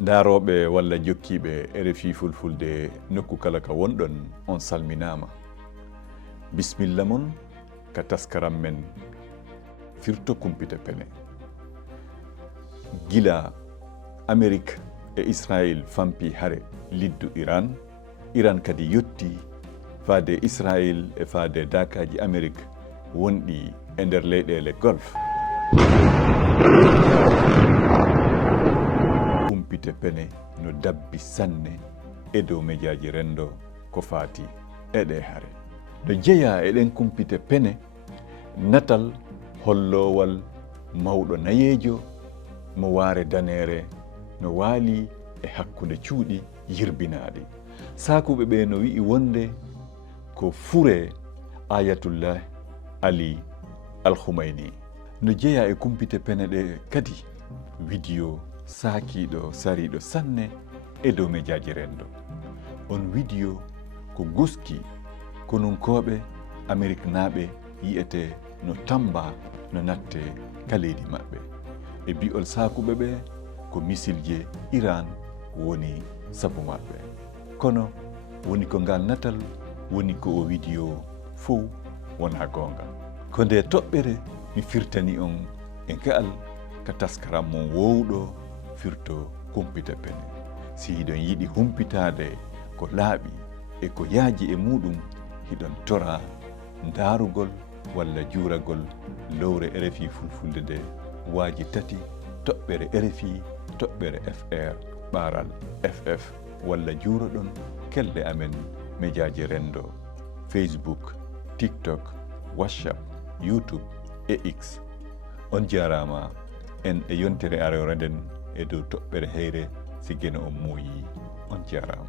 Daaroɓe walla jokkiɓe RFI fulfulde nokku kala ka wonɗon on salminama. Bismillah mon ka taskaram men firto kumpita pene. Gila Amerique e Israel fampi hare liddu Iran. Iran kadi yotti faade Israel e faade dakaji Amerique wonɗi e nder leyɗele Golf. Kumpite pene no dabbi sanne e dow mejaji rendo ko faati eɗe hare. No jeeya eɗen kumpite pene natal hollowal mawɗo nayejo mo waare danere no waali e hakkunde cuuɗi yirbinaɗi. Sakuɓe ɓe no wi'i wonde ko fure Ayatullah Ali Al-Khumaini. No jeeya e kumpite pene ɗe kadi vidéo saakiɗo sariɗo sanne e dow mejaji rendo. On vidéo ko goski konunkoɓe Amérique naɓe yiyete no tamba no natte kaleydi maɓɓe. E bi'ol sakuɓe ɓe ko misilje Iran woni sabu maɓɓe. Kono woni ko ngal natal woni ko o vidéo fof wona gonga. Ko nde toɓɓere mi firtani on e ngal ka taskaram mon wowɗo firto kumpita pene. Si hiɗon yiɗi humpitade ko laaɓi e ko yaaji e muɗum hiɗon tora daarugol walla juuragol lowre RFI fulfulde nde waaji tati toɓɓere RFI toɓɓere FR ɓaaral FF walla juuroɗon kelde amen mejaji rendo Facebook, TikTok, WhatsApp, YouTube e X. On jarama en e yontere arore nden e dow toɓɓere heyre si gene on mooyi. On jarama.